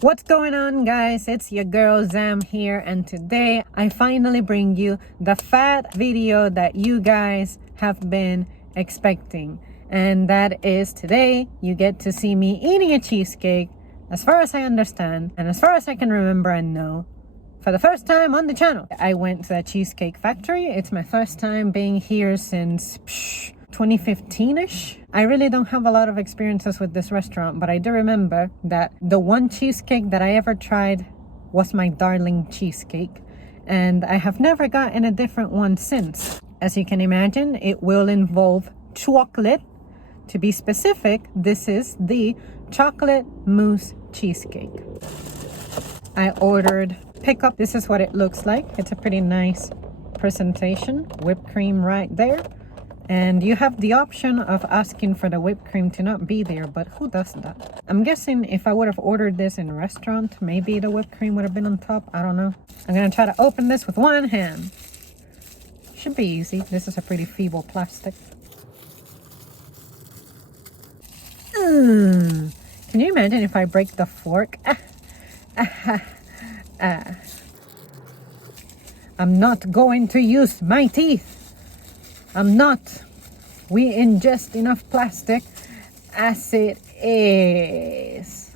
What's going on, guys? It's your girl Zam here, and today I finally bring you the fat video that you guys have been expecting. And that is today you get to see me eating a cheesecake, as far as I understand and as far as I can remember and know, for the first time on the channel. I went to the Cheesecake Factory. It's my first time being here since 2015-ish. I really don't have a lot of experiences with this restaurant, but I do remember that the one cheesecake that I ever tried was my darling cheesecake, and I have never gotten a different one since. As you can imagine, it will involve chocolate. To be specific, this is the chocolate mousse cheesecake. I ordered pickup. This is what it looks like. It's a pretty nice presentation. Whipped cream right there. And you have the option of asking for the whipped cream to not be there, but who does that? I'm guessing if I would have ordered this in a restaurant, maybe the whipped cream would have been on top. I don't know. I'm gonna try to open this with one hand. Should be easy. This is a pretty feeble plastic. Can you imagine if I break the fork? I'm not going to use my teeth. I'm not. We ingest enough plastic as it is.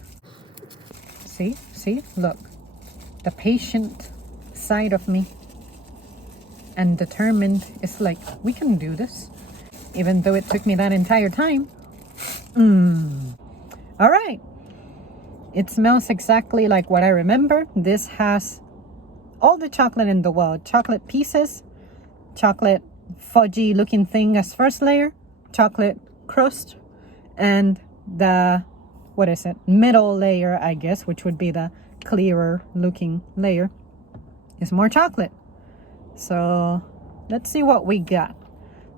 See, look. The patient side of me and determined is like, we can do this, even though it took me that entire time. All right. It smells exactly like what I remember. This has all the chocolate in the world. Chocolate pieces, chocolate fudgy looking thing as first layer, chocolate crust, and the, what is it, middle layer, I guess, which would be the clearer looking layer, is more chocolate. So let's see what we got.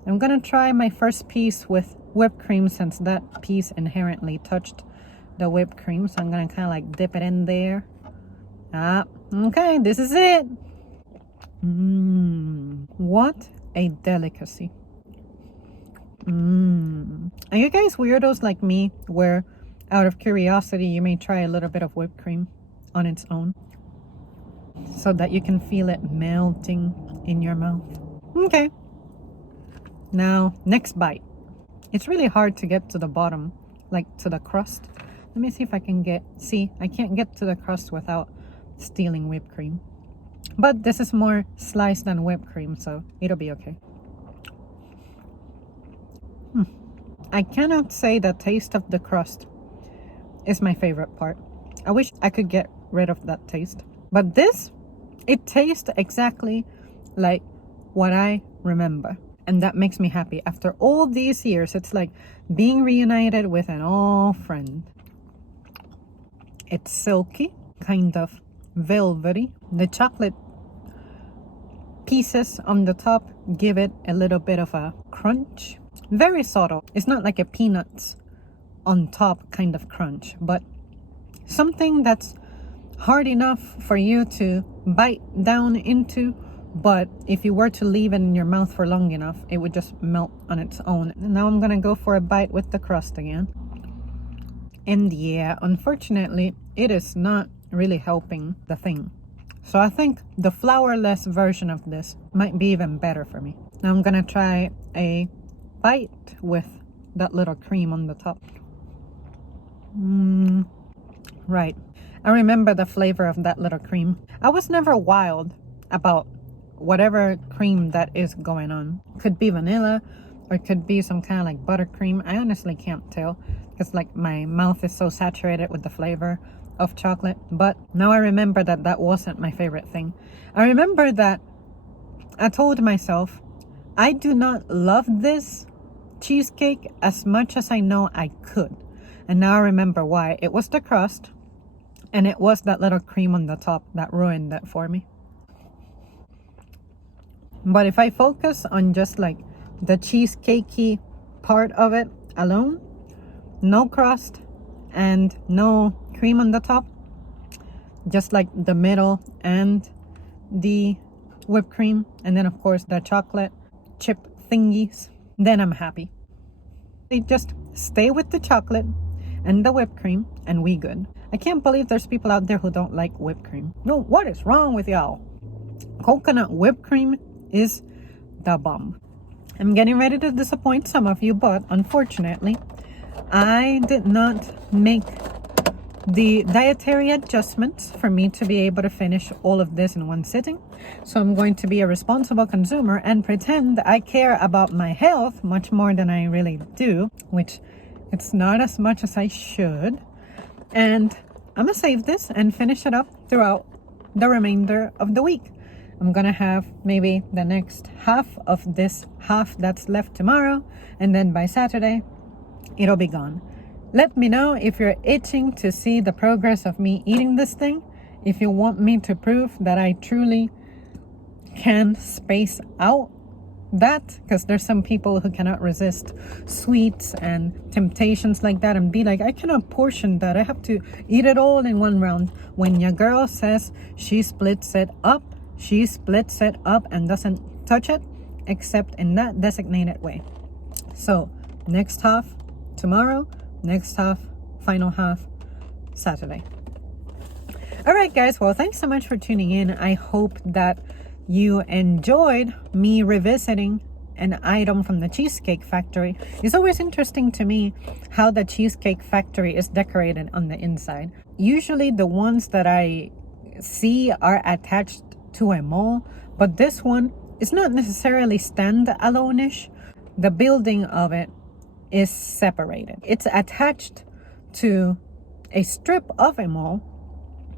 I'm gonna try my first piece with whipped cream, since that piece inherently touched the whipped cream, so I'm gonna kind of like dip it in there. Okay, this is it. What a delicacy. Are you guys weirdos like me, where out of curiosity you may try a little bit of whipped cream on its own so that you can feel it melting in your mouth? Okay, now next bite. It's really hard to get to the bottom, like to the crust. Let me see if I can I can't get to the crust without stealing whipped cream. But this is more sliced than whipped cream, so it'll be okay. I cannot say the taste of the crust is my favorite part. I wish I could get rid of that taste. But this, it tastes exactly like what I remember. And that makes me happy. After all these years, it's like being reunited with an old friend. It's silky, kind of velvety. The chocolate pieces on the top give it a little bit of a crunch. Very subtle. It's not like a peanuts on top kind of crunch, but something that's hard enough for you to bite down into. But if you were to leave it in your mouth for long enough, it would just melt on its own. And now I'm gonna go for a bite with the crust again. And yeah, unfortunately, it is not really helping the thing. So I think the flourless version of this might be even better for me. Now I'm gonna try a bite with that little cream on the top. Right. I remember the flavor of that little cream. I was never wild about whatever cream that is going on. Could be vanilla, or it could be some kind of like buttercream. I honestly can't tell, because like my mouth is so saturated with the flavor of chocolate. But now I remember that that wasn't my favorite thing. I remember that I told myself, I do not love this cheesecake as much as I know I could. And now I remember why. It was the crust, and it was that little cream on the top that ruined that for me. But if I focus on just like the cheesecakey part of it alone, no crust and no cream on the top, just like the middle and the whipped cream, and then of course the chocolate chip thingies, then I'm happy. They just stay with the chocolate and the whipped cream, and we good. I can't believe there's people out there who don't like whipped cream. No, what is wrong with y'all? Coconut whipped cream is the bomb. I'm getting ready to disappoint some of you, but unfortunately, I did not make the dietary adjustments for me to be able to finish all of this in one sitting. So I'm going to be a responsible consumer and pretend I care about my health much more than I really do, which it's not as much as I should. And I'm gonna save this and finish it up throughout the remainder of the week. I'm gonna have maybe the next half of this half that's left tomorrow, and then by Saturday it'll be gone. Let me know if you're itching to see the progress of me eating this thing, if you want me to prove that I truly can space out that, because there's some people who cannot resist sweets and temptations like that and be like, I cannot portion that, I have to eat it all in one round. When your girl says she splits it up, she splits it up and doesn't touch it except in that designated way. So next half tomorrow, next half, final half Saturday. All right, guys. Well, thanks so much for tuning in. I hope that you enjoyed me revisiting an item from the Cheesecake Factory. It's always interesting to me how the Cheesecake Factory is decorated on the inside. Usually the ones that I see are attached to a mall, but this one is not necessarily stand-alone-ish. The building of it is separated. It's attached to a strip of a mall,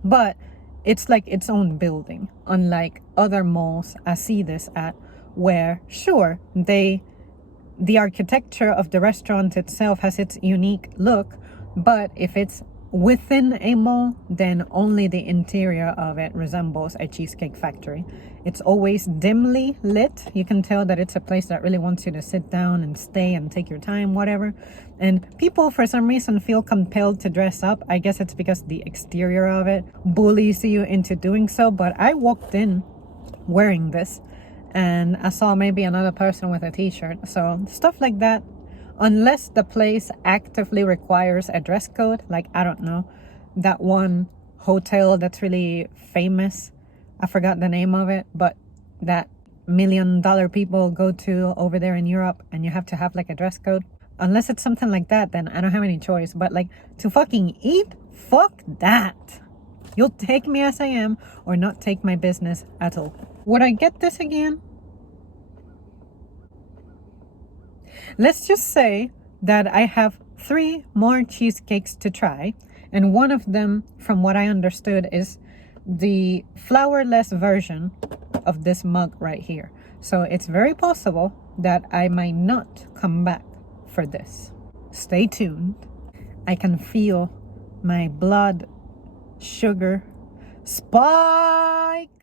but it's like its own building, unlike other malls I see this at, where sure, the architecture of the restaurant itself has its unique look, but if it's within a mall, then only the interior of it resembles a Cheesecake Factory. It's always dimly lit. You can tell that it's a place that really wants you to sit down and stay and take your time, whatever. And people, for some reason, feel compelled to dress up. I guess it's because the exterior of it bullies you into doing so. But I walked in wearing this, and I saw maybe another person with a t-shirt. So stuff like that. Unless the place actively requires a dress code, like, I don't know, that one hotel that's really famous, I forgot the name of it, but that $1 million people go to over there in Europe, and you have to have like a dress code. Unless it's something like that, then I don't have any choice. But like, to fucking eat, fuck that. You'll take me as I am or not take my business at all. Would I get this again? Let's just say that I have 3 more cheesecakes to try, and one of them, from what I understood, is the flourless version of this mug right here. So it's very possible that I might not come back for this. Stay tuned. I can feel my blood sugar spike.